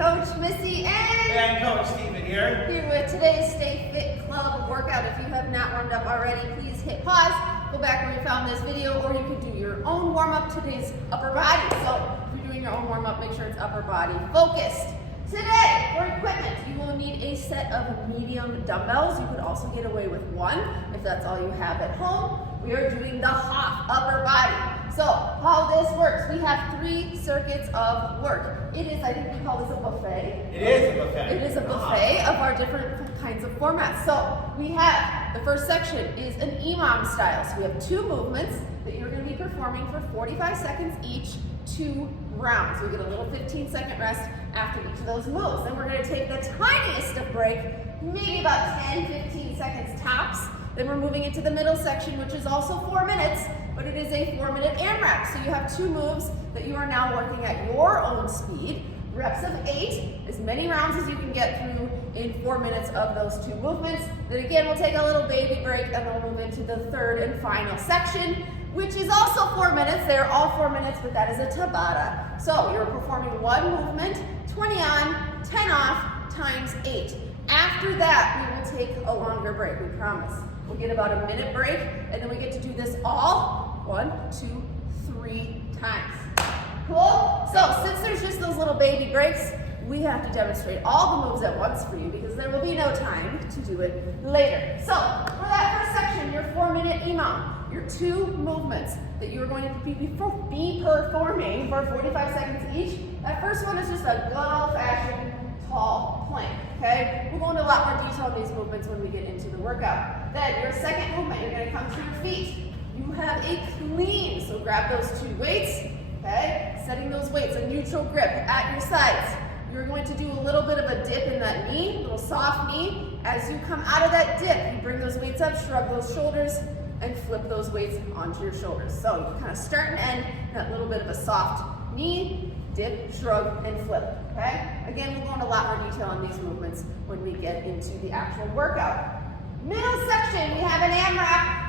Coach Missy and Coach Stephen here with today's Stay Fit Club workout. If you have not warmed up already, please hit pause, go back where you found this video, or you can do your own warm-up. Today's upper body. So if you're doing your own warm-up, make sure it's upper body focused. Today, for equipment, you will need a set of medium dumbbells. You could also get away with one if that's all you have at home. We are doing the Hoff upper body. So how this works, we have 3 circuits of work. It is, I think we call this a buffet. It is a buffet. It is a buffet of our different kinds of formats. So we have, the first section is an EMOM style. So we have 2 movements that you're going to be performing for 45 seconds each, 2 rounds. So we get a little 15-second rest after each of those moves. Then we're going to take the tiniest of break, maybe about 10-15 seconds tops. Then we're moving into the middle section, which is also 4 minutes, but it is a 4-minute AMRAP. So you have 2 moves that you are now working at your own speed. Reps of 8, as many rounds as you can get through in 4 minutes of those 2 movements. Then again, we'll take a little baby break and we'll move into the 3rd and final section, which is also 4 minutes. They're all 4 minutes, but that is a Tabata. So you're performing 1 movement, 20 on, 10 off, times 8. After that, we will take a longer break, we promise. We'll get about a minute break, and then we get to do this all 1, 2, 3 times. Cool? So since there's just those little baby breaks, we have to demonstrate all the moves at once for you because there will be no time to do it later. So for that first section, your 4-minute EMOM, your 2 movements that you're going to be performing for 45 seconds each. That first one is just a good old-fashioned tall plank, okay? We'll go into a lot more detail on these movements when we get into the workout. Then your second movement, you're gonna come to your feet. You have a clean, so grab those 2 weights, okay? Setting those weights, a neutral grip at your sides. You're going to do a little bit of a dip in that knee, a little soft knee. As you come out of that dip, you bring those weights up, shrug those shoulders, and flip those weights onto your shoulders. So you kind of start and end that little bit of a soft knee, dip, shrug, and flip, okay? Again, we'll go into a lot more detail on these movements when we get into the actual workout. Middle section, we have an AMRAP,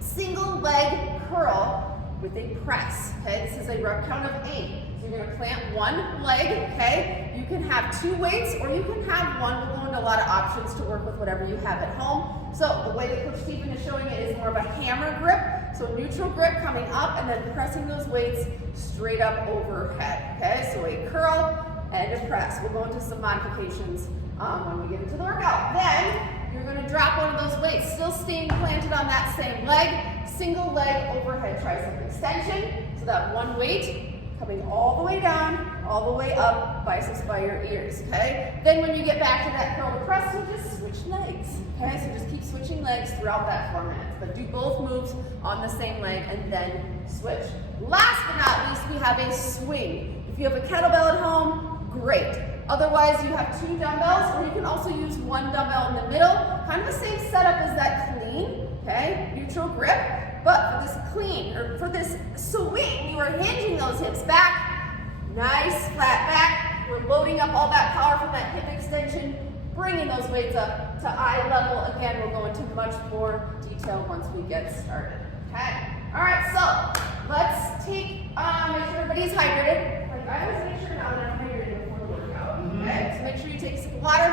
single leg curl with a press, okay? This is a rep count of 8. So you're gonna plant 1 leg, okay? You can have 2 weights or you can have 1. We'll go into a lot of options to work with whatever you have at home. So the way that Coach Stephen is showing it is more of a hammer grip. So neutral grip coming up and then pressing those weights straight up overhead, okay? So a curl and a press. We'll go into some modifications when we get into the workout. Then you're gonna drop one of those weights, still staying planted on that same leg, single leg overhead tricep extension. So that 1 weight coming all the way down, all the way up, biceps by your ears, okay? Then when you get back to that curl to press, you just switch legs, okay? So just keep switching legs throughout that 4 minutes, but do both moves on the same leg and then switch. Last but not least, we have a swing. If you have a kettlebell at home, great. Otherwise, you have 2 dumbbells, or you can also use 1 dumbbell in the middle. Kind of the same setup as that clean, okay? Neutral grip. But for this clean, or for this swing, you are hinging those hips back. Nice flat back. We're loading up all that power from that hip extension, bringing those weights up to eye level. Again, we'll go into much more detail once we get started, okay? All right, so let's take, make sure everybody's hydrated. Like I always make sure now that I'm hydrated before the workout, okay? So make sure you take a sip of water.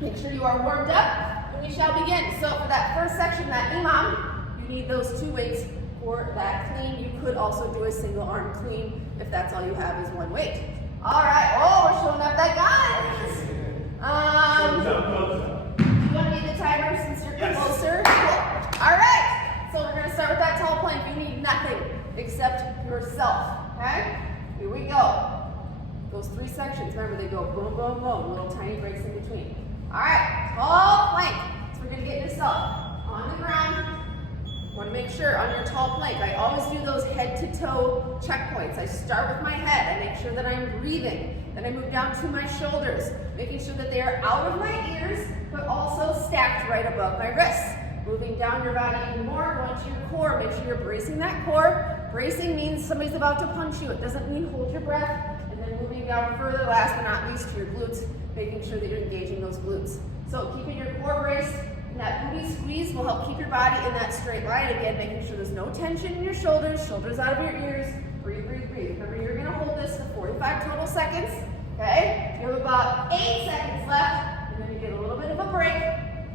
Make sure you are warmed up. We shall begin. So for that first section, that EMOM, you need those 2 weights for that clean. You could also do a single arm clean if that's all you have is 1 weight. All right. Oh, we're showing up that guys. You want to need the timer since you're closer? Cool. All right. So we're going to start with that tall plank. You need nothing except yourself. Okay? Here we go. Those 3 sections, remember they go boom, boom, boom. Little tiny breaks in between. All right, tall plank. So we're gonna get yourself on the ground. Want to make sure on your tall plank, I always do those head to toe checkpoints. I start with my head, I make sure that I'm breathing. Then I move down to my shoulders, making sure that they are out of my ears, but also stacked right above my wrists. Moving down your body even more, going to your core. Make sure you're bracing that core. Bracing means somebody's about to punch you. It doesn't mean hold your breath. And then moving down further, last but not least, to your glutes, making sure that you're engaging those glutes. So keeping your core braced and that booty squeeze will help keep your body in that straight line. Again, making sure there's no tension in your shoulders, shoulders out of your ears. Breathe, breathe, breathe. Remember, you're gonna hold this for 45 total seconds. Okay? You have about 8 seconds left, and then you get a little bit of a break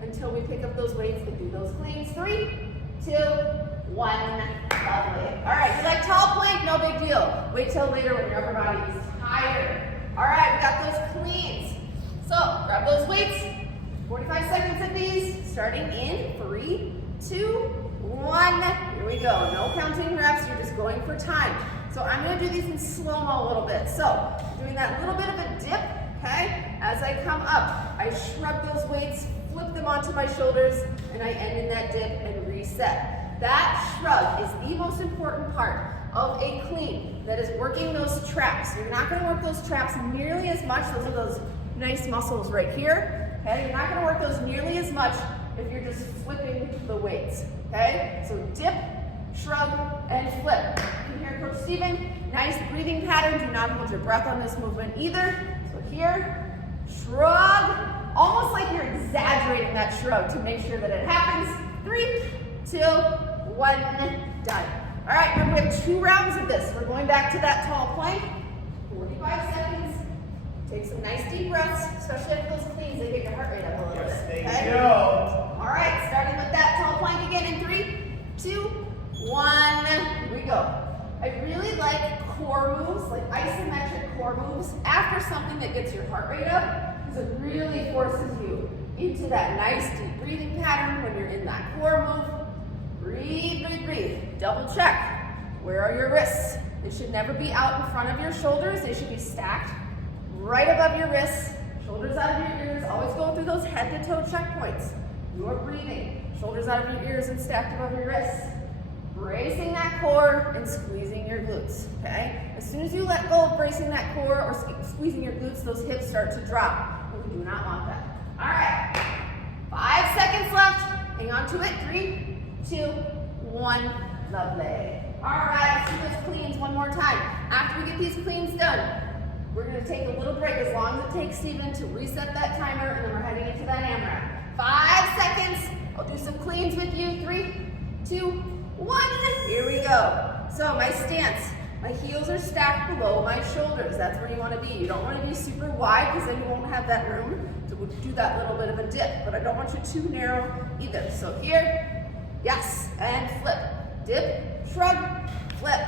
until we pick up those weights and do those cleans. 3, 2, 1. Lovely. All right, you like tall plank? No big deal. Wait till later when your upper body is tired. All right, we got those cleans. So grab those weights. 45 seconds of these, starting in 3, 2, 1. Here we go. No counting reps. You're just going for time. So I'm going to do these in slow-mo a little bit. So doing that little bit of a dip. Okay. As I come up, I shrug those weights, flip them onto my shoulders, and I end in that dip and reset. That shrug is the most important part of a clean. That is working those traps. You're not going to work those traps nearly as much. Those are those nice muscles right here. Okay, you're not going to work those nearly as much if you're just flipping the weights. Okay, so dip, shrug, and flip. You hear Coach Steven? Nice breathing pattern. Do not hold your breath on this movement either. So here, shrug, almost like you're exaggerating that shrug to make sure that it happens. 3, 2, 1, done. All right, remember we have 2 rounds of this. We're going back to that tall plank. 45 seconds. Take some nice deep breaths, especially after those cleans. They get your heart rate up a little bit. Yes, thank okay? you. All right, starting with that tall plank again in 3, 2, 1. Here we go. I really like core moves, like isometric core moves, after something that gets your heart rate up, because it really forces you into that nice deep breathing pattern when you're in that core move. Breathe, breathe, breathe. Double check. Where are your wrists? They should never be out in front of your shoulders. They should be stacked right above your wrists, shoulders out of your ears. Always go through those head to toe checkpoints. You're breathing, shoulders out of your ears and stacked above your wrists. Bracing that core and squeezing your glutes, okay? As soon as you let go of bracing that core or squeezing your glutes, those hips start to drop. And we do not want that. All right, 5 seconds left. Hang on to it. 3, 2, 1. Lovely. All right, let's do those cleans one more time. After we get these cleans done, we're going to take a little break, as long as it takes, Steven, to reset that timer, and then we're heading into that AMRAP. 5 seconds. I'll do some cleans with you. 3, 2, 1. Here we go. So my stance, my heels are stacked below my shoulders. That's where you want to be. You don't want to be super wide, because then you won't have that room to do that little bit of a dip. But I don't want you too narrow either. So here, yes, and flip. Dip, shrug, flip.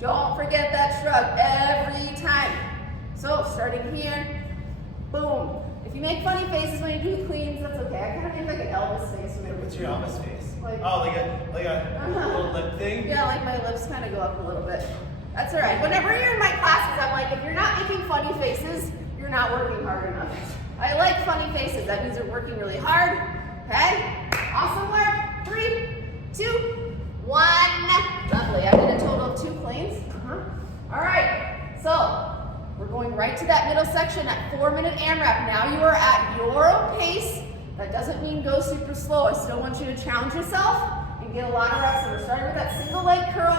Don't forget that shrug every time. So starting here, boom. If you make funny faces when you do cleans, that's okay. I kind of make like an Elvis face. What's your Elvis face? Like a little lip thing? Yeah, like my lips kind of go up a little bit. That's all right. Whenever you're in my classes, I'm like, if you're not making funny faces, you're not working hard enough. I like funny faces. That means you're working really hard. Okay? Awesome work. 3, 2, 1. Lovely. I did a total of 2 cleans. All right. So we're going right to that middle section at 4-minute AMRAP. Now you are at your own pace. That doesn't mean go super slow. I still want you to challenge yourself and get a lot of reps. So we're starting with that single leg curl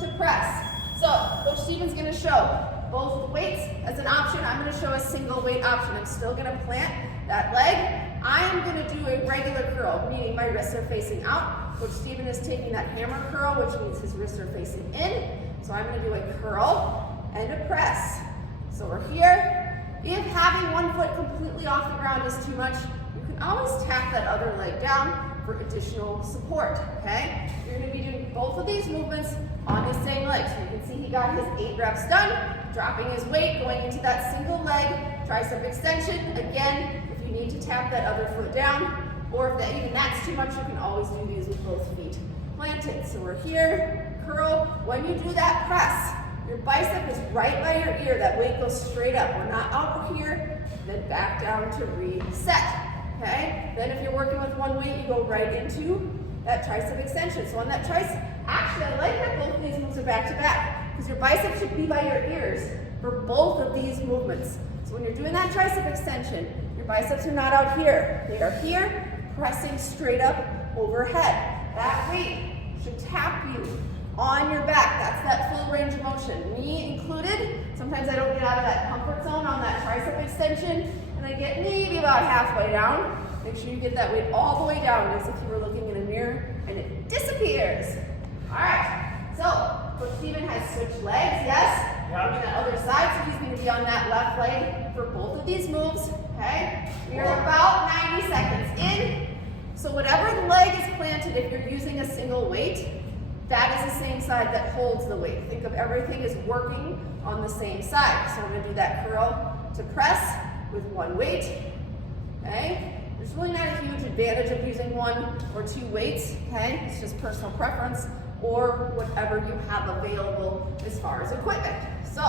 to press. So Coach Steven's going to show both weights as an option. I'm going to show a single weight option. I'm still going to plant that leg. I'm going to do a regular curl, meaning my wrists are facing out. Coach Steven is taking that hammer curl, which means his wrists are facing in. So I'm going to do a curl and a press. So we're here. If having one foot completely off the ground is too much, you can always tap that other leg down for additional support, okay? You're gonna be doing both of these movements on the same leg. So you can see he got his 8 reps done, dropping his weight, going into that single leg, tricep extension. Again, if you need to tap that other foot down, or if even that's too much, you can always do these with both feet planted. So we're here, curl. When you do that press, your bicep is right by your ear. That weight goes straight up. We're not out here, then back down to reset, okay? Then if you're working with one weight, you go right into that tricep extension. So on that tricep, actually I like that both of these moves are back to back, because your bicep should be by your ears for both of these movements. So when you're doing that tricep extension, your biceps are not out here. They are here, pressing straight up overhead. That weight should tap you on your back. That's that full range of motion, me included. Sometimes I don't get out of that comfort zone on that tricep extension, and I get maybe about halfway down. Make sure you get that weight all the way down as if you were looking in a mirror, and it disappears. All right, so Coach Steven has switched legs, yes? Yeah. On that other side, so he's going to be be on that left leg for both of these moves, okay? We are about 90 seconds in. So whatever the leg is planted, if you're using a single weight, that is the same side that holds the weight. Think of everything as working on the same side. So I'm gonna do that curl to press with one weight, okay? There's really not a huge advantage of using one or two weights, okay? It's just personal preference or whatever you have available as far as equipment. So,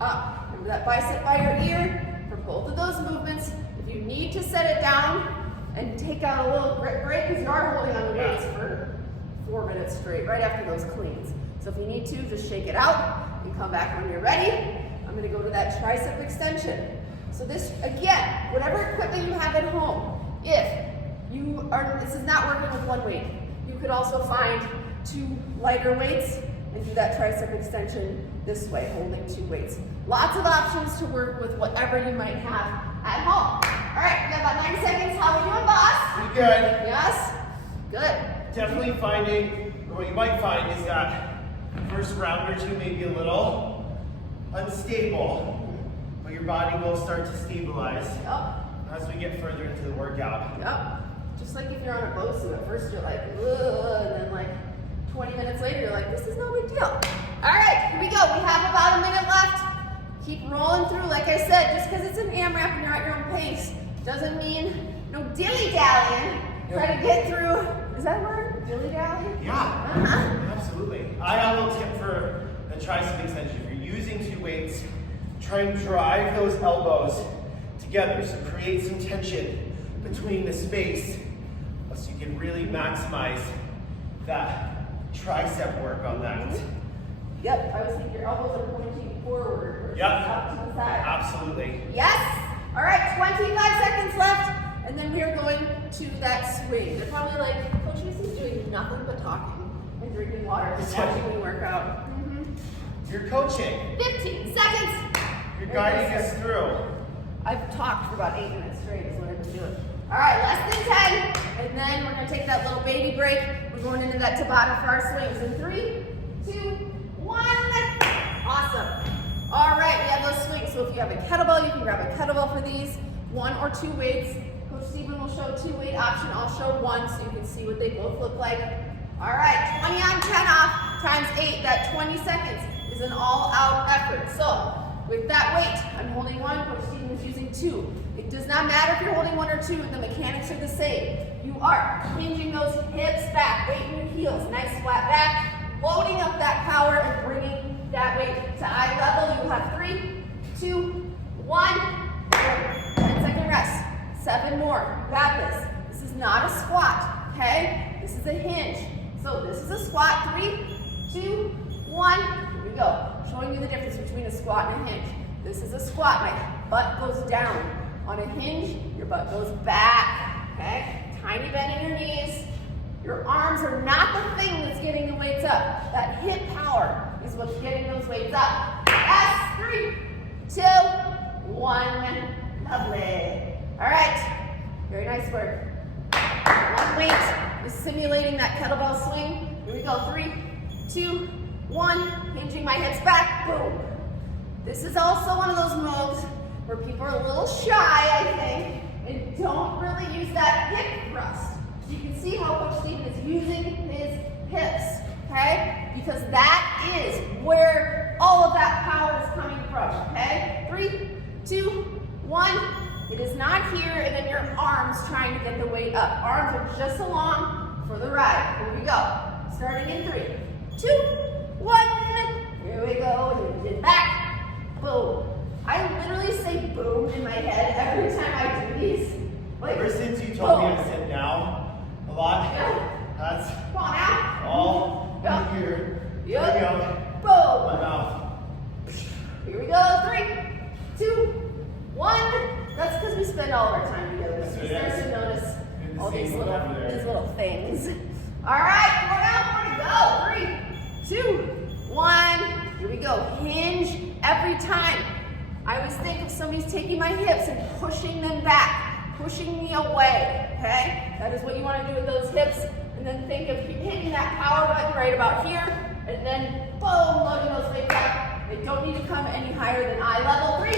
up, remember that bicep by your ear for both of those movements. If you need to set it down and take out a little grip break, because you are holding on the weights for 4 minutes straight, right after those cleans. So if you need to, just shake it out and come back when you're ready. I'm gonna go to that tricep extension. So this, again, whatever equipment you have at home, if you are, this is not working with one weight, you could also find 2 lighter weights and do that tricep extension this way, holding 2 weights. Lots of options to work with whatever you might have at home. All right, we got about 90 seconds. How are we doing, boss? Pretty good. Yes? Good. Definitely finding, or what you might find is that first round or two may be a little unstable, but your body will start to stabilize as we get further into the workout. Yep. Just like if you're on a boat suit, at first you're like, ugh, and then like 20 minutes later, you're like, this is no big deal. All right, here we go. We have about a minute left. Keep rolling through. Like I said, just because it's an AMRAP and you're at your own pace doesn't mean no dilly-dallying. Try to get through. Is that a word? Dilly-dally? Yeah, absolutely. I have a little tip for the tricep extension. If you're using 2 weights, try and drive those elbows together. So create some tension between the space so you can really maximize that tricep work on that. Yep, I was thinking your elbows are pointing forward versus up to the side. Absolutely. Yes. All right, 25 seconds left, and then we are going to that swing. They're probably like, Coach Macy's doing nothing but talking and drinking water and watching me work out. You're coaching. 15 seconds. You're guiding us through. I've talked for about 8 minutes straight is what I've been doing. All right, less than 10, and then we're gonna take that little baby break. We're going into that Tabata for our swings in 3, 2, 1. Awesome. All right, we have those swings. So if you have a kettlebell, you can grab a kettlebell for these. 1 or 2 weights. Coach Stephen will show 2-weight option. I'll show 1 so you can see what they both look like. All right, 20 on, 10 off, times 8. That 20 seconds is an all-out effort. So with that weight, I'm holding 1, Coach Stephen is using 2. It does not matter if you're holding 1 or 2, the mechanics are the same. You are hinging those hips back, weight in your heels, nice flat back, loading up that power and bringing that weight to eye level. You have 3, 2, 1, 10-second rest. 7 more, got this. This is not a squat, okay? This is a hinge. So this is a squat, 3, 2, 1, here we go. Showing you the difference between a squat and a hinge. This is a squat, my butt goes down. On a hinge, your butt goes back, okay? Tiny bend in your knees. Your arms are not the thing that's getting the weights up. That hip power is what's getting those weights up. Yes, 3, 2, 1, lovely. All right, very nice work. 1 weight is simulating that kettlebell swing. Here we go, 3, 2, 1, hinging my hips back, boom. This is also one of those moves where people are a little shy, I think, and don't really use that hip thrust. You can see how Coach Stephen is using his hips, okay? Because that is where all of that power is coming from, okay? 3, 2, 1. It is not here and then your arms trying to get the weight up. Arms are just along for the ride. Here we go. Starting in 3, 2, 1. Here we go. Hinge it back. Boom. I literally say boom in my head every time I do these. Like, ever since you told me to sit down a lot, that's come on now. all Yeah. here. Yep. Here we go. Boom. My mouth. Here we go. 3, 2, 1. That's because we spend all of our time together. So we start to notice all these little things. All right, 4 down, 4 to go. 3, 2, 1. Here we go. Hinge every time. I always think of somebody's taking my hips and pushing them back, pushing me away, okay? That is what you want to do with those hips. And then think of hitting that power button right about here, and then boom, loading those weights up. They don't need to come any higher than eye level. 3,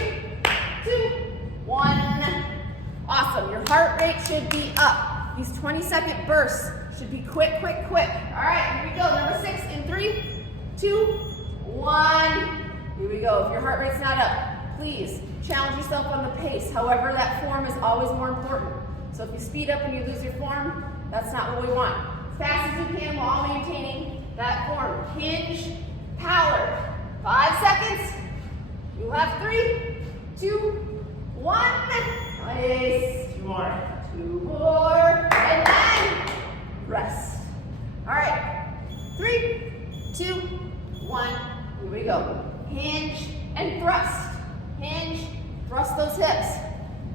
2, 1. Awesome. Your heart rate should be up. These 20-second bursts should be quick, quick, quick. All right, here we go. Number 6 in 3, 2, 1. Here we go. If your heart rate's not up, please challenge yourself on the pace. However, that form is always more important. So if you speed up and you lose your form, that's not what we want. As fast as you can while maintaining that form. Hinge, power. 5 seconds. You have 3, 2, 1. Nice. 2 more. 2 more. And then rest. All right. 3, 2, 1. Here we go. Hinge and thrust. Hinge, thrust those hips.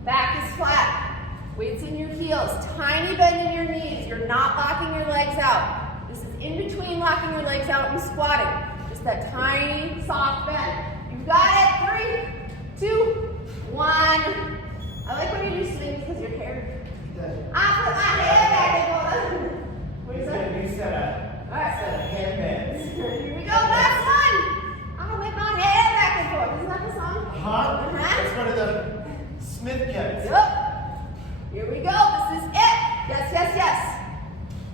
Back is flat. Weights in your heels. Tiny bend in your knees. You're not locking your legs out. This is in between locking your legs out and squatting. Just that tiny, soft bend. You got it. 3, 2, 1. I like when you do swings because your hair. I put my hair back and forth. What is that? New set of hand bands. Here we go. Last one. I'll make my hair back and forth. Isn't that the song? Huh? That's one of the Smith kits. Yep. Here we go. This is it. Yes, yes, yes.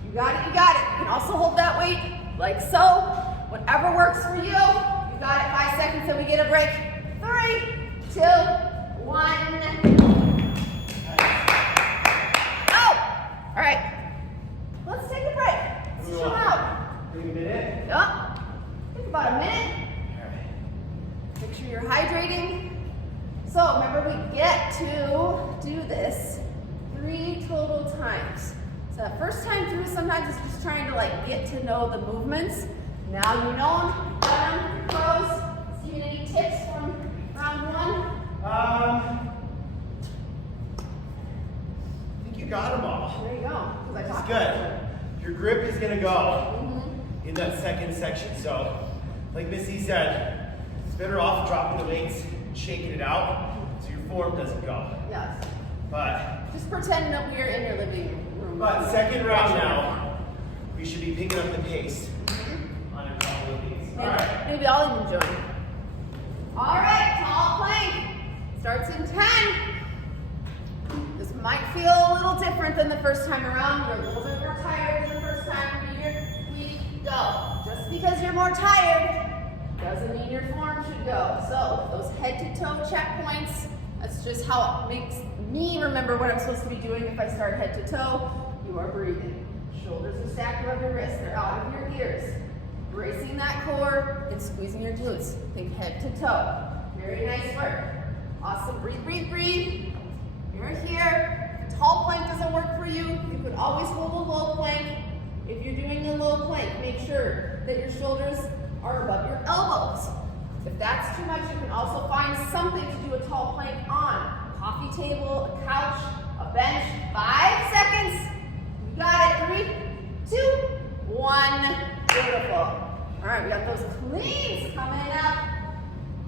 You got it. You got it. You can also hold that weight like so. Whatever works for you. You got it. 5 seconds, then we get a break. 3, 2, 1. All right, let's take a break. Let's chill out. Bring a minute. Yep. Take about a minute. All right. Make sure you're hydrating. So remember, we get to do this 3 total times. So that first time through, sometimes it's just trying to like get to know the movements. Now you know them. Got them. Pros. See any tips from round 1? You got them all. There you go. That's good. Your grip is going to go in that second section. So, like Missy said, it's better off dropping the weights and shaking it out so your form doesn't go. Yes. But just pretend that we're in your living room. But second round now, we should be picking up the pace on a couple of these. All right. Maybe I'll even join. All right, tall plank. Starts in 10. This might feel a little different than the first time around. You're a little bit more tired than the first time. Here we go. Just because you're more tired doesn't mean your form should go. So those head to toe checkpoints, that's just how it makes me remember what I'm supposed to be doing. If I start head to toe, you are breathing. Shoulders are stacked above your wrists. They're out of your ears. Bracing that core and squeezing your glutes. Think head to toe. Very nice work. Awesome. Breathe, breathe, breathe. You're here. If a tall plank doesn't work for you, you could always hold a low plank. If you're doing a low plank, make sure that your shoulders are above your elbows. If that's too much, you can also find something to do a tall plank on. A coffee table, a couch, a bench. 5 seconds. You got it. 3, 2, 1. Beautiful. All right, we got those cleans coming up.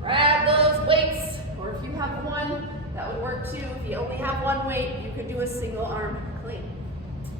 Grab those weights, or if you have one, that would work too. If you only have one weight, you could do a single arm clean.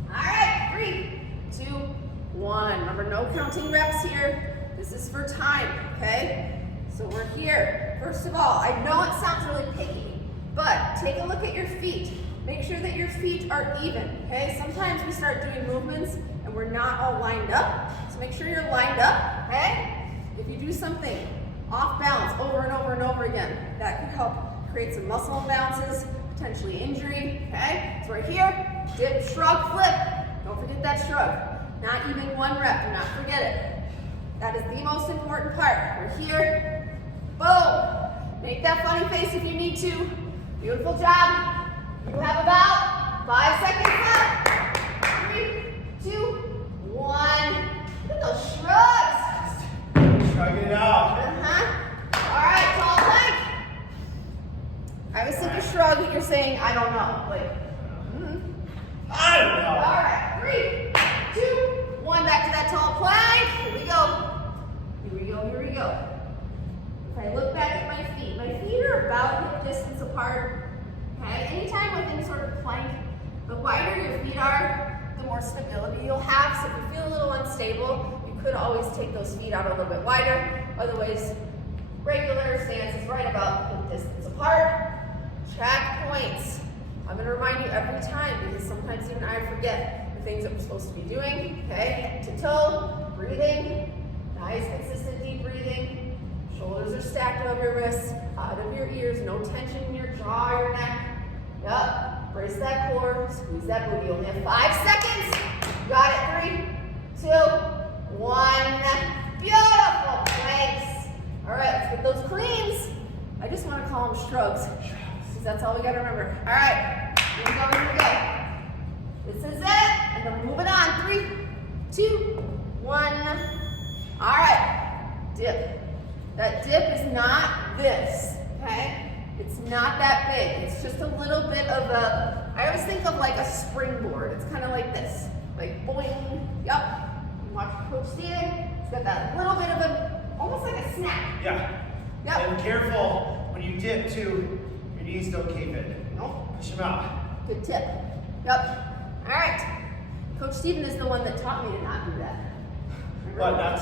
All right, 3, 2, 1. Remember, no counting reps here. This is for time, okay? So we're here. First of all, I know it sounds really picky, but take a look at your feet. Make sure that your feet are even, okay? Sometimes we start doing movements and we're not all lined up. So make sure you're lined up, okay? If you do something off balance over and over and over again, that could help create some muscle imbalances, potentially injury, okay? So right here, dip, shrug, flip. Don't forget that shrug. Not even 1 rep, do not forget it. That is the most important part. We're here, boom. Make that funny face if you need to. Beautiful job. You have about 5 seconds left. 3, 2, 1. Look at those shrugs. Shrugging it out. All right, tall plank. I always think a shrug, you're saying, I don't know. Like, I don't know. All right, 3, 2, 1. Back to that tall plank. Here we go. Here we go, here we go. If I look back at my feet are about hip distance apart. Okay, anytime with any sort of plank, the wider your feet are, the more stability you'll have. So if you feel a little unstable, you could always take those feet out a little bit wider. Otherwise, regular stance is right about the distance apart. Checkpoints. I'm going to remind you every time because sometimes even I forget the things that we're supposed to be doing. Okay, to toe, breathing, nice consistent deep breathing. Shoulders are stacked above your wrists, out of your ears, no tension in your jaw or your neck. Yup, brace that core, squeeze that booty. You only have 5 seconds. You got it. 3, 2, 1. Beautiful. Thanks. All right, let's get those cleans. I just want to call them shrugs because that's all we got to remember. All right, here we go. Here we go. This is it. And then we're moving on. 3, 2, 1. All right, dip. That dip is not this, okay? It's not that big. It's just a little bit of a, I always think of like a springboard. It's kind of like this, like boing. Yup. Watch Coach Steven. It's got that little bit of a, almost like a snap. Yeah. Yep. And careful when you dip too, your knees don't cave in. Nope. Push them out. Good tip. Yep. All right. Coach Steven is the one that taught me to not do that. What, not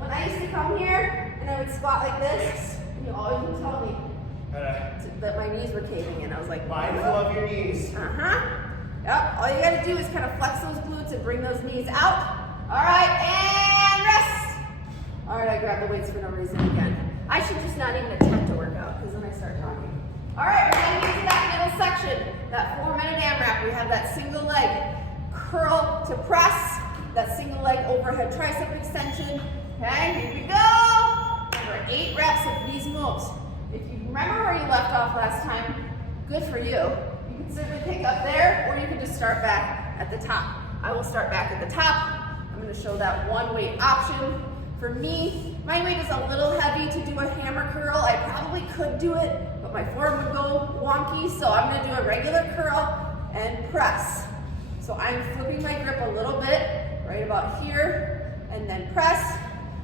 when I used to come here and I would squat like this, and you always would tell me that my knees were caving in. I was like, mindful of your knees. Yep. All you got to do is kind of flex those glutes and bring those knees out. All right, and rest. All right, I grabbed the weights for no reason again. I should just not even attempt to work out because then I start talking. All right, we're going to get to that middle section, that 4-minute AMRAP. We have that single leg curl to press, that single leg overhead tricep extension. Okay, here we go. Remember, 8 reps of these moves. If you remember where you left off last time, good for you. You can simply pick up there, or you can just start back at the top. I will start back at the top. I'm going to show that one weight option. For me, my weight is a little heavy to do a hammer curl. I probably could do it, but my form would go wonky, so I'm going to do a regular curl and press. So I'm flipping my grip a little bit, right about here, and then press.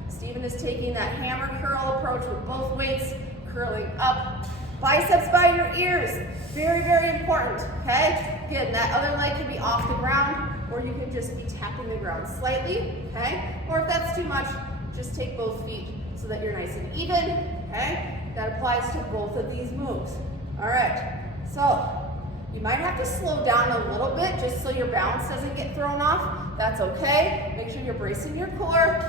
Steven is taking that hammer curl approach with both weights, curling up. Biceps by your ears, very, very important, okay? Again, that other leg can be off the ground, or you can just be tapping the ground slightly, okay? Or if that's too much, just take both feet so that you're nice and even, okay? That applies to both of these moves. All right, so you might have to slow down a little bit just so your balance doesn't get thrown off. That's okay. Make sure you're bracing your core.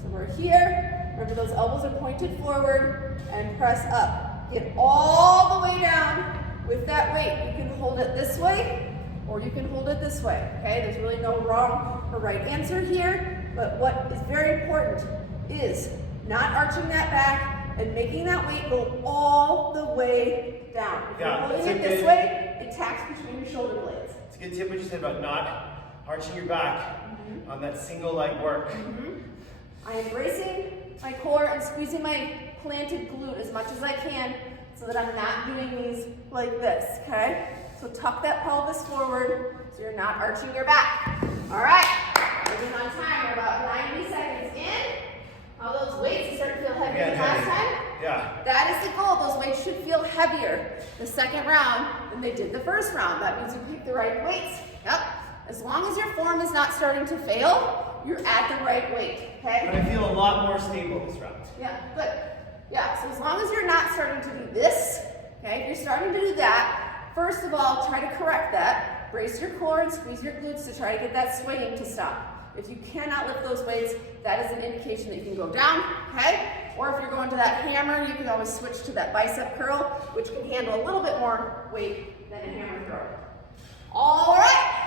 So we're here. Remember those elbows are pointed forward and press up. Get all the way down with that weight. You can hold it this way or you can hold it this way, okay? There's really no wrong or right answer here, but what is very important is not arching that back and making that weight go all the way down. If you're holding it this way, it taps between your shoulder blades. It's a good tip what you said about not arching your back on that single leg work. I am bracing my core and squeezing my planted glute as much as I can so that I'm not doing these like this, okay? So tuck that pelvis forward so you're not arching your back. All right, moving on time. We're about 90 seconds in. All those weights, you start to feel heavier than last time? Yeah. That is the goal. Those weights should feel heavier the second round than they did the first round. That means you picked the right weights. Yep. As long as your form is not starting to fail, you're at the right weight, okay? But I feel a lot more stable this round. Yeah, good. Yeah, so as long as you're not starting to do this, okay, if you're starting to do that, first of all, try to correct that. Brace your core and squeeze your glutes to try to get that swinging to stop. If you cannot lift those weights, that is an indication that you can go down, okay? Or if you're going to that hammer, you can always switch to that bicep curl, which can handle a little bit more weight than a hammer curl. All right.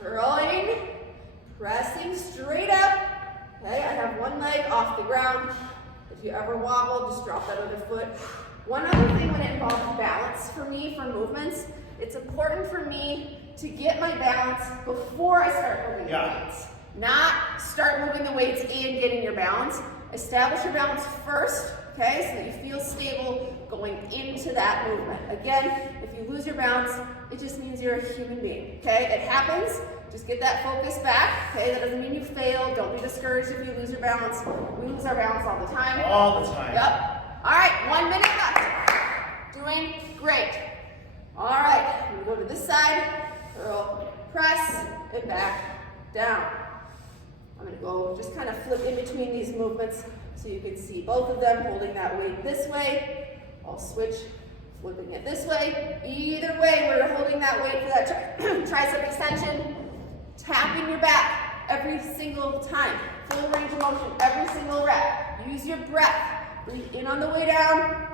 Curling, pressing straight up. Okay, I have one leg off the ground. If you ever wobble, just drop that other foot. One other thing when it involves balance for me, for movements, it's important for me to get my balance before I start moving the weights. Not start moving the weights and getting your balance. Establish your balance first, okay, so that you feel stable going into that movement. Again, if you lose your balance, it just means you're a human being, okay? It happens. Just get that focus back, okay? That doesn't mean you failed. Don't be discouraged if you lose your balance. We lose our balance all the time. All the time. Yep. All right, 1 minute left. Doing great. All right, we go to this. this side, curl, press, and back, down. I'm gonna go just kind of flip in between these movements so you can see both of them, holding that weight this way. I'll switch, flipping it this way. Either way, we're holding that weight for that tricep extension. Tapping your back every single time. Full range of motion every single rep. Use your breath. Breathe in on the way down,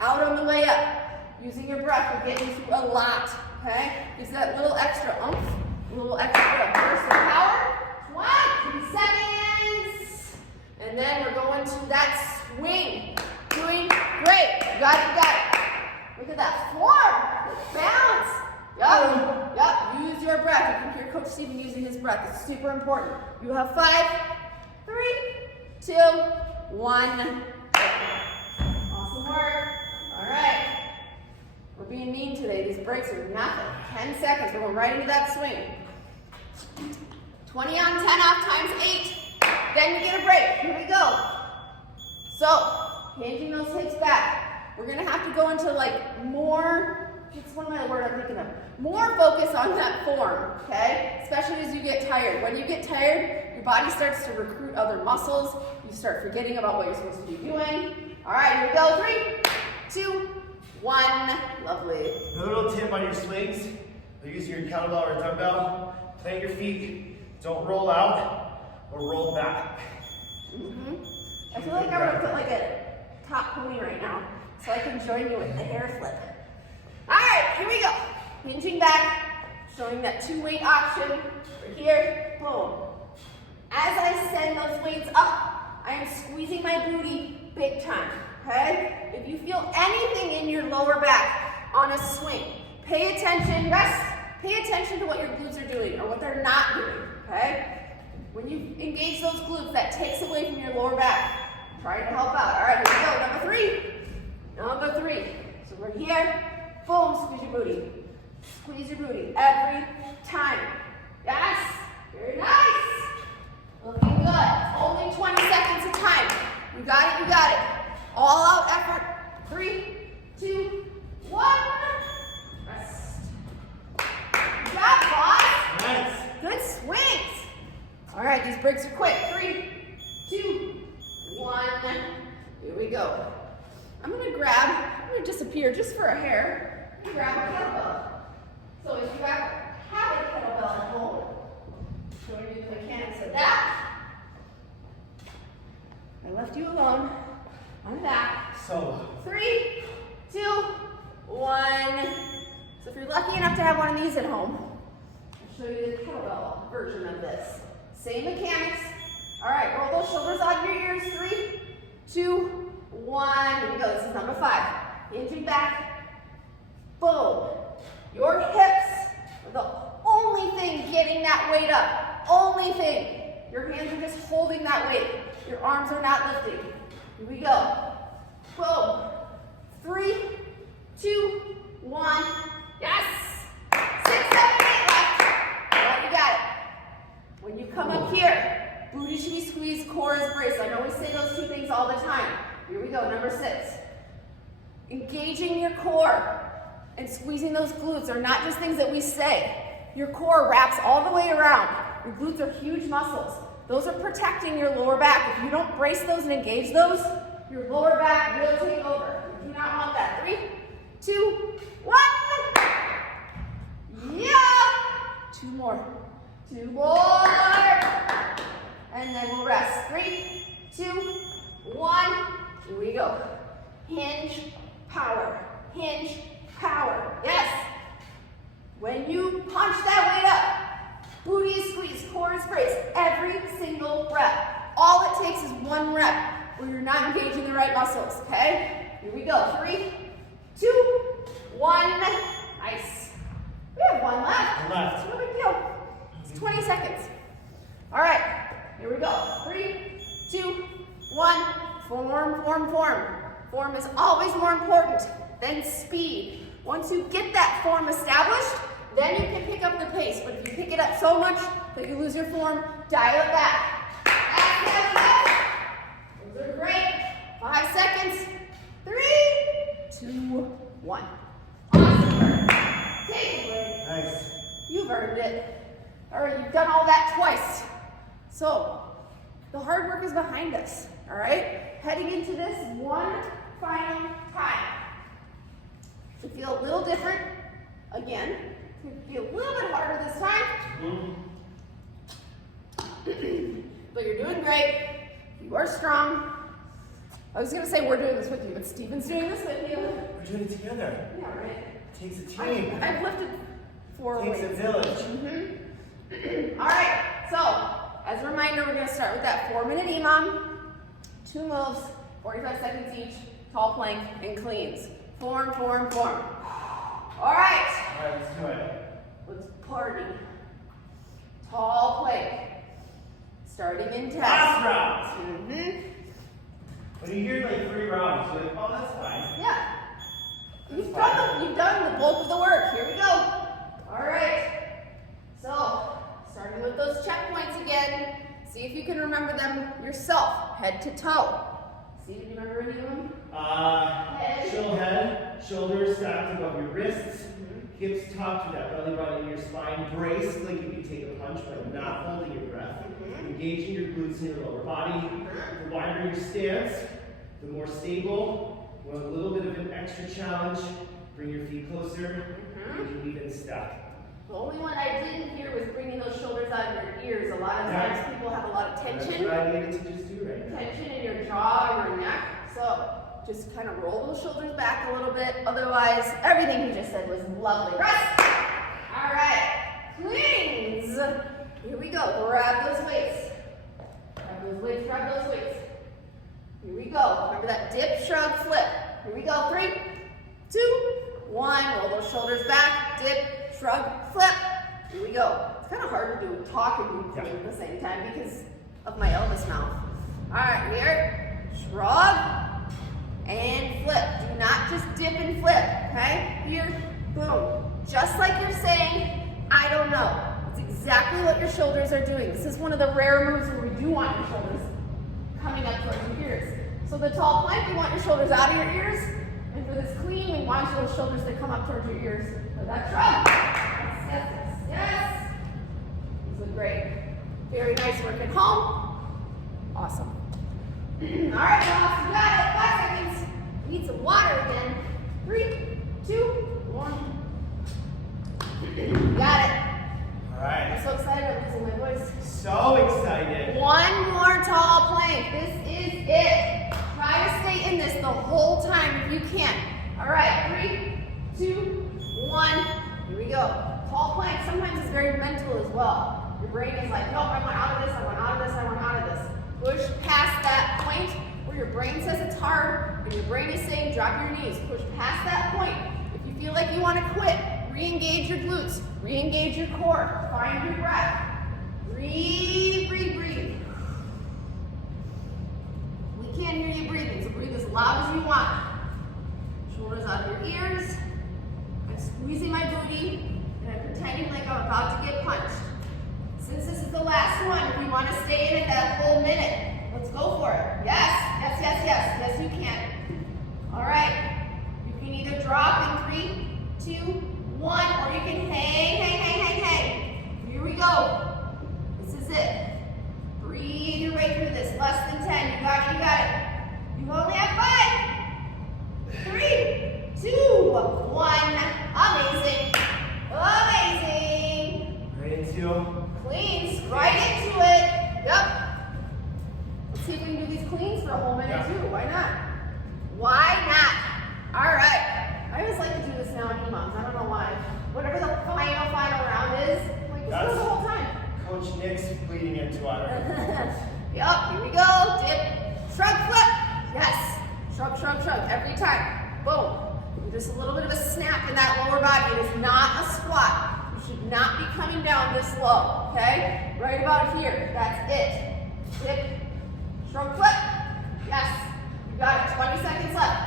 out on the way up. Using your breath will get you through a lot, okay? Gives that little extra oomph, a little extra burst of power. 20 seconds. And then we're going to that swing. Doing great. You got it, you got it. Look at that form. Balance. Yup. Use your breath. You can hear Coach Steven using his breath. It's super important. You have 5, 3, 2, 1. Awesome work. All right. We're being mean today. These breaks are nothing. 10 seconds. We're going right into that swing. 20 on, 10 off, times 8. Then you get a break. Here we go. So, hinging those hips back. We're going to have to go into like more, it's one of my words I'm thinking of, more focus on that form, okay? Especially as you get tired. When you get tired, your body starts to recruit other muscles. You start forgetting about what you're supposed to be doing. All right, here we go. 3, 2, 1. Lovely. A little tip on your swings. They're using your kettlebell or dumbbell. Plant your feet. Don't roll out or roll back. I feel like I'm going to put like a top pony right now so I can join you with the hair flip. All right, here we go. Hinging back, showing that 2-weight option. Right here, boom. As I send those weights up, I am squeezing my booty big time, okay? If you feel anything in your lower back on a swing, pay attention, rest, pay attention to what your glutes are doing or what they're not doing, okay? When you engage those glutes, that takes away from your lower back. I'm trying to help out. All right, here we go. Number 3. So we're here. Boom, squeeze your booty. Squeeze your booty every time. Yes, very nice. Looking good. Only 20 seconds of time. You got it, you got it. All out effort. 3, 2, 1. Rest. Good job, boss. Nice. Good swings. All right, these breaks are quick. 3, 2, 1. Here we go. I'm gonna disappear just for a hair. Grab a kettlebell. So if you have a kettlebell at home, showing you the mechanics of that. I left you alone on that. So 3, 2, 1. So if you're lucky enough to have one of these at home, I'll show you the kettlebell version of this. Same mechanics. All right, roll those shoulders out of your ears. 3, 2, 1. Here we go. This is number 5. Hinging back. Boom. Your hips are the only thing getting that weight up. Only thing. Your hands are just holding that weight. Your arms are not lifting. Here we go. Boom. 3, 2, 1. Yes. 6, 7, 8 left. All right, you got it. When you come up here, booty should be squeezed, core is braced. I know we say those two things all the time. Here we go, number 6. Engaging your core and squeezing those glutes are not just things that we say. Your core wraps all the way around. Your glutes are huge muscles. Those are protecting your lower back. If you don't brace those and engage those, your lower back will take over. You do not want that. 3, 2, 1. Yeah. 2 more. 2 more. And then we'll rest. 3, 2, 1. Here we go. Hinge, power. Hinge, power. Yes. When you punch that weight up, booty is squeezed, core is braced, every single rep. All it takes is 1 rep where you're not engaging the right muscles, okay? Here we go. 3, 2, 1. Nice. We have 1 left. 1 left. No big deal. It's 20 seconds. All right. Here we go. 3, 2, 1. Form, form, form. Form is always more important than speed. Once you get that form established, then you can pick up the pace. But if you pick it up so much that you lose your form, dial it back. Those are great. 5 seconds. 3, 2, 1. Awesome work. Take a break. nice. You've earned it. All right, you've done all that twice. So the hard work is behind us, all right? Heading into this one final time. Should feel a little different. Again, it's gonna be a little bit harder this time. But you're doing great. You are strong. I was gonna say we're doing this with you, but Stephen's doing this with you. We're doing it together. Yeah, right. It takes a team. I've lifted 4 weights. It takes a village. All right, so as a reminder, we're gonna start with that 4-minute EMOM. 2 moves, 45 seconds each, tall plank and cleans. Form, form, form. All right, Let's do it. let's party. Tall plank. Starting in 10. Last round. When you hear like 3 rounds, you're like, oh, that's fine. Yeah. You've done the bulk of the work. Here we go. All right. So, starting with those checkpoints again. See if you can remember them yourself, head to toe. See if you remember any of them. Head, shoulders stacked above your wrists, hips tucked with that belly button in your spine, braced like you could take a punch but not holding your breath. Engaging your glutes in your lower body. The wider your stance, the more stable. You want a little bit of an extra challenge. Bring your feet closer. You can even step. The only one I didn't hear was bringing those shoulders out of your ears. A lot of times people have a lot of tension. That's what I needed to just do right now. Tension in your jaw or your neck. So just kind of roll those shoulders back a little bit. Otherwise, everything you just said was lovely. Rest. All right. Cleans. Here we go. Grab those weights. Grab those weights. Grab those weights. Here we go. Remember that dip, shrug, flip. Here we go. 3, 2, 1. Roll those shoulders back. Dip, shrug, flip. Here we go. It's kind of hard to do talk and do clean at the same time because of my Elvis mouth. All right, here. Shrug and flip. Do not just dip and flip, okay? Here, boom. Just like you're saying, I don't know. It's exactly what your shoulders are doing. This is one of the rare moves where we do want your shoulders coming up towards your ears. So the tall plank, we want your shoulders out of your ears. And for this clean, we want those shoulders to come up towards your ears. So that's shrug. Yes, yes, yes, yes. These look great. Very nice work at home. Awesome. All right, Hoff, you got it. 5 seconds. We need some water again. 3, 2, 1. Got it. All right. I'm so excited I'm losing my voice. So excited. 1 more tall plank. This is it. Try to stay in this the whole time if you can. All right, 3, 2, 1. Here we go. Tall plank sometimes is very mental as well. Your brain is like, nope, I want out of this, I want out of this, I want out of this. Push past that point where your brain says it's hard and your brain is saying drop your knees. Push past that point. If you feel like you want to quit, re-engage your glutes, re-engage your core, find your breath. Breathe, breathe, breathe. We can't hear you breathing, so breathe as loud as you want. Shoulders out of your ears. I'm squeezing my booty and I'm pretending like I'm about to get punched. Since this is the last one, if you want to stay in it that whole minute, let's go for it. Yes, yes, yes, yes. Yes, you can. All right. You can either drop in 3, 2, 1, or you can hang, hang, hang, hang, hang. Here we go. This is it. Breathe your way through this. Less than 10. You got it, you got it. You only have 5, 3, 2, 1. Amazing. Amazing. Right into. Cleans, right into it. Yep. Let's see if we can do these cleans for a whole minute too. Why not? Why not? All right. I always like to do this now in EMOMs. I don't know why. Whatever the final round is, like this goes the whole time. Coach Nick's bleeding into water. Yup, here we go. Dip, shrug, flip. Yes. Shrug, shrug, shrug. Every time. Boom. Just a little bit of a snap in that lower body. It is not a squat. Should not be coming down this low, okay? Right about here, that's it. Dip, shrug, flip. Yes, you got it, 20 seconds left.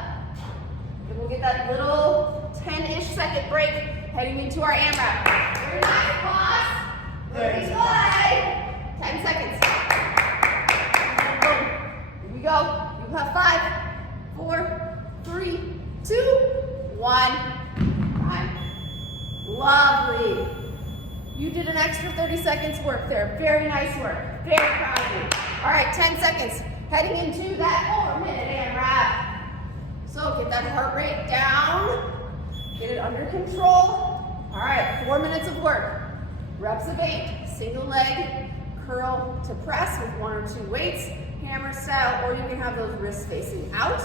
Then we'll get that little 10-ish second break heading into our AMRAP. Very nice, boss. Very good. 10 seconds. Boom. Here we go. You have 5, 4, 3, 2, 1. Time. Lovely. You did an extra 30 seconds work there. Very nice work. Very proud of you. All right, 10 seconds. Heading into that 4-minute AMRAP. So get that heart rate down. Get it under control. All right, 4 minutes of work. Reps of 8, single leg, curl to press with 1 or 2 weights, hammer style, or you can have those wrists facing out,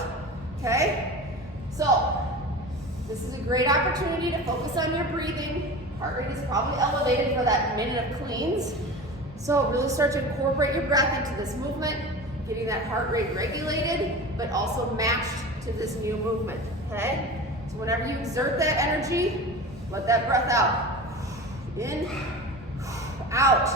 okay? So, this is a great opportunity to focus on your breathing. Heart rate is probably elevated for that minute of cleans. So really start to incorporate your breath into this movement, getting that heart rate regulated, but also matched to this new movement, okay? So whenever you exert that energy, let that breath out. In, out.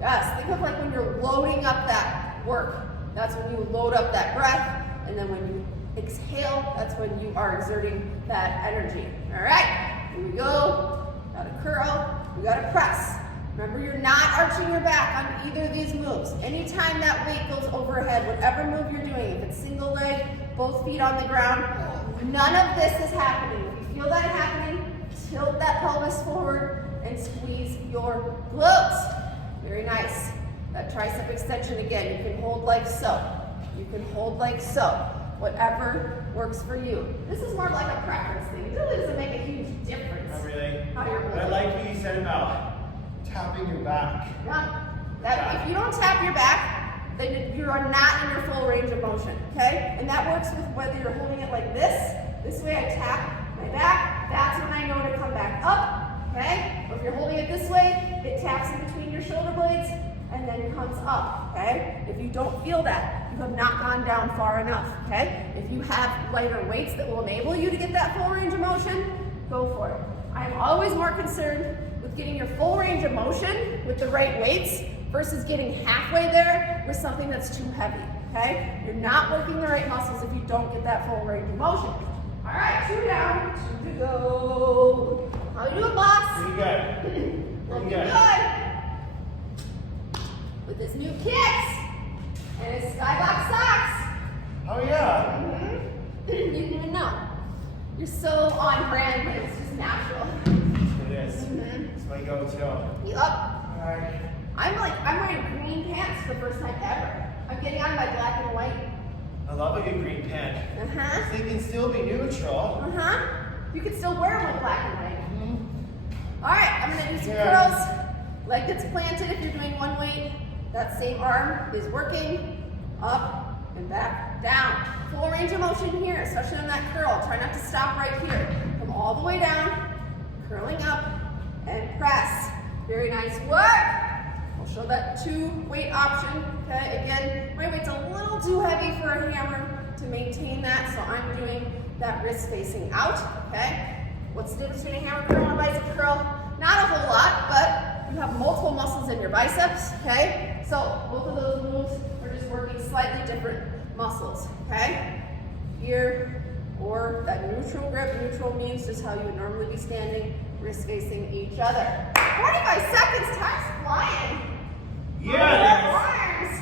Yes, think of like when you're loading up that work. That's when you load up that breath, and then when you exhale, that's when you are exerting that energy. All right, here we go. Gotta curl, we gotta press. Remember, you're not arching your back on either of these moves. Anytime that weight goes overhead, whatever move you're doing, if it's single leg, both feet on the ground, none of this is happening. If you feel that happening, tilt that pelvis forward and squeeze your glutes. Very nice. That tricep extension again, you can hold like so. You can hold like so. Whatever works for you. This is more like a preference thing. It really doesn't make a huge difference. Not really. How you're But I like what you said about tapping your back. Yeah. That, if you don't tap your back, then you are not in your full range of motion, okay? And that works with whether you're holding it like this way I tap my back, that's when I know to come back up, okay? Or if you're holding it this way, it taps in between your shoulder blades and then comes up, okay? If you don't feel that, you have not gone down far enough, okay? If you have lighter weights that will enable you to get that full range of motion, go for it. I'm always more concerned with getting your full range of motion with the right weights versus getting halfway there with something that's too heavy, okay? You're not working the right muscles if you don't get that full range of motion. All right, 2 down, 2 to go. How you doing, boss? Pretty good. Looking Pretty good. good. With his new kicks and his skybox socks. Oh yeah. You didn't even know. You're so on brand, but it's just natural. It is. It's my go-to. Yup. All right. I'm wearing green pants for the first time ever. I'm getting out of my black and white. I love a good green pant. Uh-huh. They can still be neutral. Uh-huh. You can still wear them with black and white. All right, I'm gonna do some Yeah. curls. Leg gets planted if you're doing one weight. That same arm is working. Up and back, down. Full range of motion here, especially on that curl. Try not to stop right here. Come all the way down, curling up, and press. Very nice work. I'll show that 2-weight option, okay? Again, my weight's a little too heavy for a hammer to maintain that, so I'm doing that wrist facing out, okay? What's the difference between a hammer curl and a bicep curl? Not a whole lot, but you have multiple muscles in your biceps, okay? So both of those moves are just working slightly different muscles, okay? Here, or that neutral grip. Neutral means just how you would normally be standing, wrists facing each other. 45 seconds, time's flying. Yeah. Arms.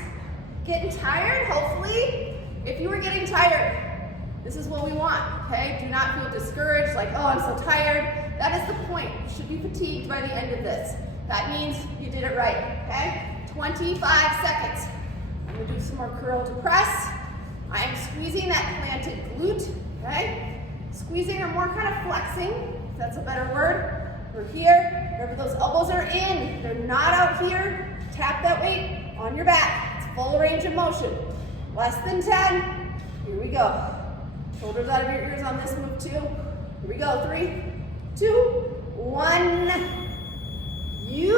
Getting tired, hopefully. If you were getting tired, this is what we want, okay? Do not feel discouraged, like, oh, I'm so tired. That is the point. You should be fatigued by the end of this. That means you did it right, okay? 25 seconds. I'm gonna do some more curl to press. I am squeezing that planted glute, okay? Squeezing or more kind of flexing, if that's a better word. We're here. Remember, those elbows are in. They're not out here. Tap that weight on your back. It's full range of motion. Less than 10. Here we go. Shoulders out of your ears on this move too. Here we go. 3, 2, 1. You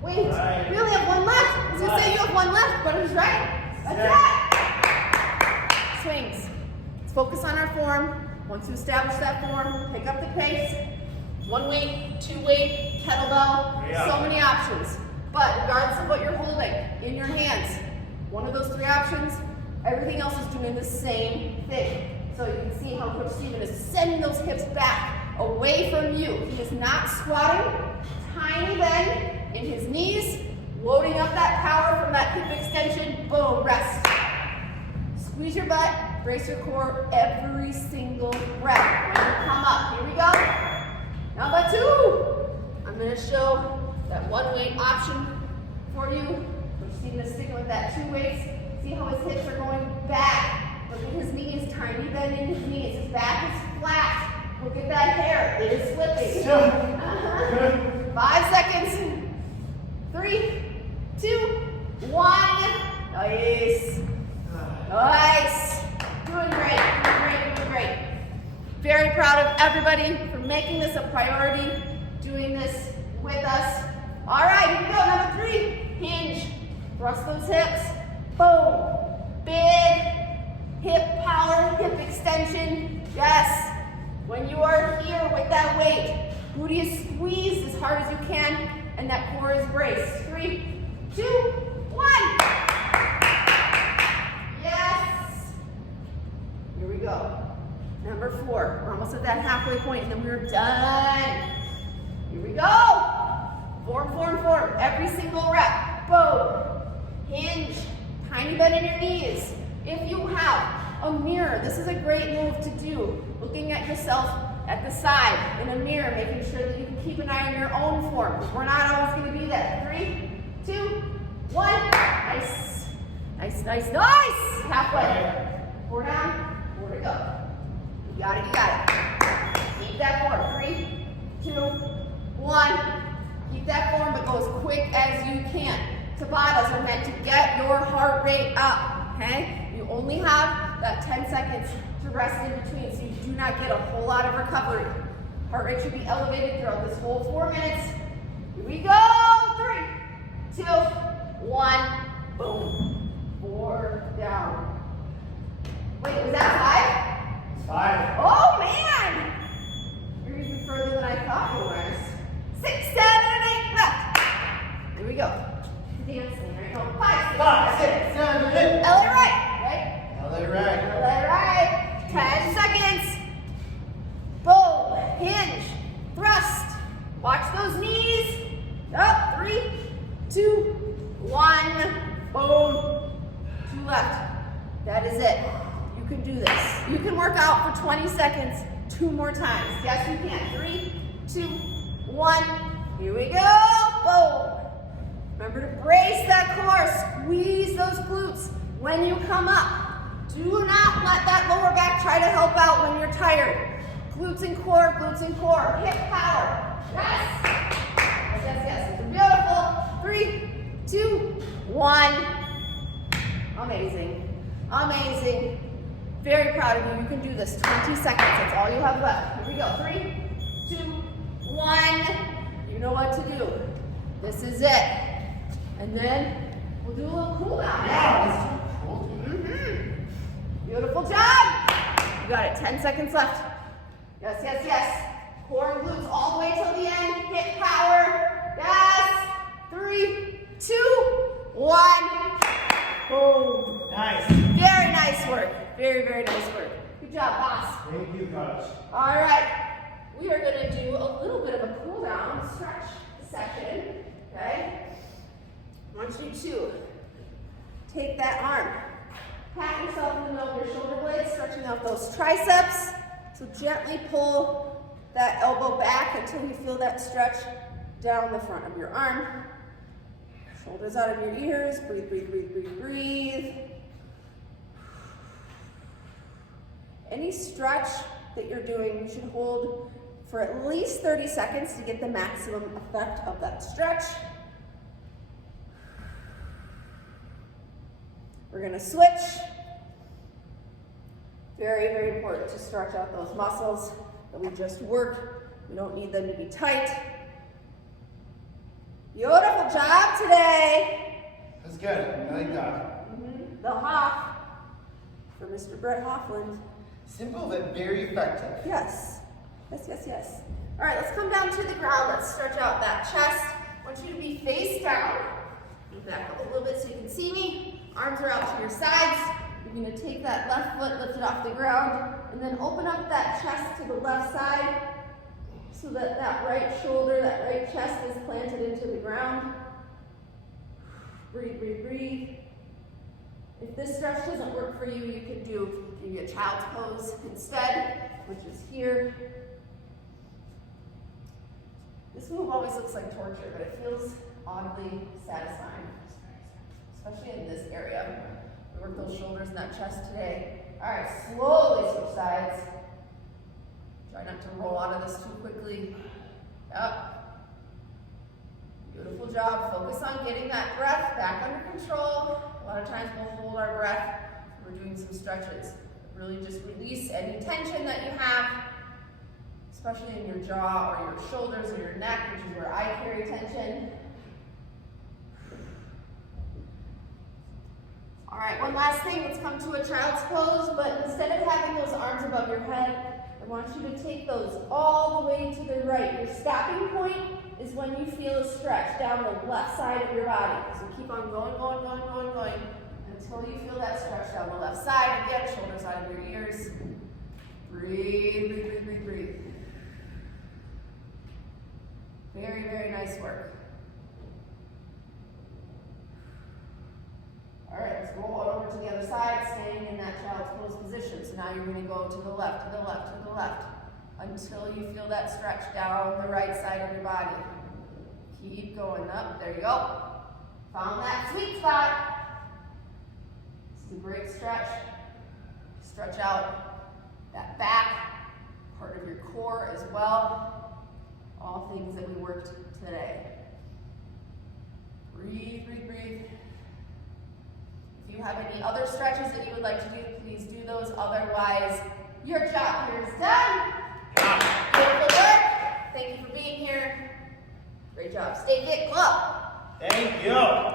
wait. Right. We only have one left. I was gonna say you have one left, but it was right. That's it. Swings. Let's focus on our form. Once you establish that form, pick up the pace. 1 weight, 2 weight, kettlebell, Yeah. so many options. But regardless of what you're holding in your hands, one of those 3 options, everything else is doing the same thing. So you can see how Coach Steven is sending those hips back away from you. He is not squatting, tiny bend in his knees, loading up that power from that hip extension, boom, rest. Squeeze your butt, brace your core every single breath. When you come up, here we go. Number 2, I'm gonna show that 1 weight option for you. We're just need to stick with that 2 weights. See how his hips are going back. Look at his knees, tiny bend in his knees. His back is flat. Look at that hair. It is slipping. 5 seconds. 3, 2, 1. Nice. Nice. Doing great, doing great, doing great. Very proud of everybody for making this a priority, doing this with us. All right, here we go. Number 3, hinge. Thrust those hips. Boom. Big hip power, hip extension. Yes. When you are here with that weight, booty is squeezed as hard as you can, and that core is braced. 3, 2, 1. Yes. Here we go. Number 4. We're almost at that halfway point, and then we're done. Here we go. Form, form, form. Every single rep. Boom. Hinge. Tiny bend in your knees. If you have a mirror, this is a great move to do. Looking at yourself at the side in a mirror, making sure that you can keep an eye on your own form. We're not always going to be that. 3, 2, 1. Nice. Nice, nice, nice. Halfway. 4 down, 4 to go. You got it, you got it. Keep that form. 3, 2, 1. Keep that form, but go as quick as you can. Tabatas are meant to get your heart rate up, okay? You only have that 10 seconds to rest in between, so you do not get a whole lot of recovery. Heart rate should be elevated throughout this whole 4 minutes. Here we go. 3, 2, 1. Boom. 4 down. Wait, was that 5? It's 5. Oh man! You're even further than I thought you were. 6, 7, and 8 left. Here we go. Dancing, right? No, 5, 6, 7, 8. LA right? LA right. LA right. 10 seconds. Boom. Hinge. Thrust. Watch those knees. Up. 3, 2, 1. Boom. 2 left. That is it. You can do this. You can work out for 20 seconds 2 more times. Yes, you can. 3, 2, 1. Here we go. Boom. Remember to brace that core. Squeeze those glutes when you come up. Do not let that lower back try to help out when you're tired. Glutes and core, glutes and core. Hip power. Yes. Yes, yes, yes. It's beautiful. 3, 2, 1. Amazing. Amazing. Very proud of you. You can do this. 20 seconds. That's all you have left. Here we go. 3, 2, 1. You know what to do. This is it. And then we'll do a little cool down. Yeah, let's do a cool down. Beautiful job. You got it. 10 seconds left. Yes, yes, yes. Core and glutes all the way till the end. Hip power. Yes. 3, 2, 1. Boom. Nice. Very nice work. Very, very nice work. Good job, boss. Thank you, coach. All right. We are going to do a little bit of a cool down stretch section. Okay? I want you to take that arm, pat yourself in the middle of your shoulder blades, stretching out those triceps. So gently pull that elbow back until you feel that stretch down the front of your arm. Shoulders out of your ears. Breathe, breathe, breathe, breathe, breathe. Any stretch that you're doing, you should hold for at least 30 seconds to get the maximum effect of that stretch. We're going to switch. Very, very important to stretch out those muscles that we just worked. We don't need them to be tight. Beautiful job today. That's good. I like that. The Hoff for Mr. Brett Hoffland. Simple but very effective. Yes. Yes, yes, yes. All right, let's come down to the ground. Let's stretch out that chest. I want you to be face down. Move back up a little bit so you can see me. Arms are out to your sides. You're going to take that left foot, lift it off the ground, and then open up that chest to the left side so that that right shoulder, that right chest is planted into the ground. Breathe, breathe, breathe. If this stretch doesn't work for you, you can do maybe a child's pose instead, which is here. This move always looks like torture, but it feels oddly satisfying, especially in this area. We work those shoulders and that chest today. All right, slowly switch sides. Try not to roll out of this too quickly. Yep. Beautiful job. Focus on getting that breath back under control. A lot of times we'll hold our breath. We're doing some stretches. Really just release any tension that you have, especially in your jaw or your shoulders or your neck, which is where I carry tension. All right, one last thing. Let's come to a child's pose, but instead of having those arms above your head, I want you to take those all the way to the right. Your stopping point is when you feel a stretch down the left side of your body. So keep on going, until you feel that stretch down the left side. Again, shoulders out of your ears. Breathe, breathe, breathe, breathe, breathe. Very, very nice work. All right, let's roll it over to the other side, staying in that child's pose position. So now you're going to go to the left, to the left, to the left, until you feel that stretch down the right side of your body. Keep going up. There you go. Found that sweet spot. This is a great stretch. Stretch out that back, part of your core as well. All things that we worked today. Breathe, breathe, breathe. If you have any other stretches that you would like to do, please do those. Otherwise, your job here is done. Beautiful work. Thank you for being here. Great job. Stay fit, club. Thank you.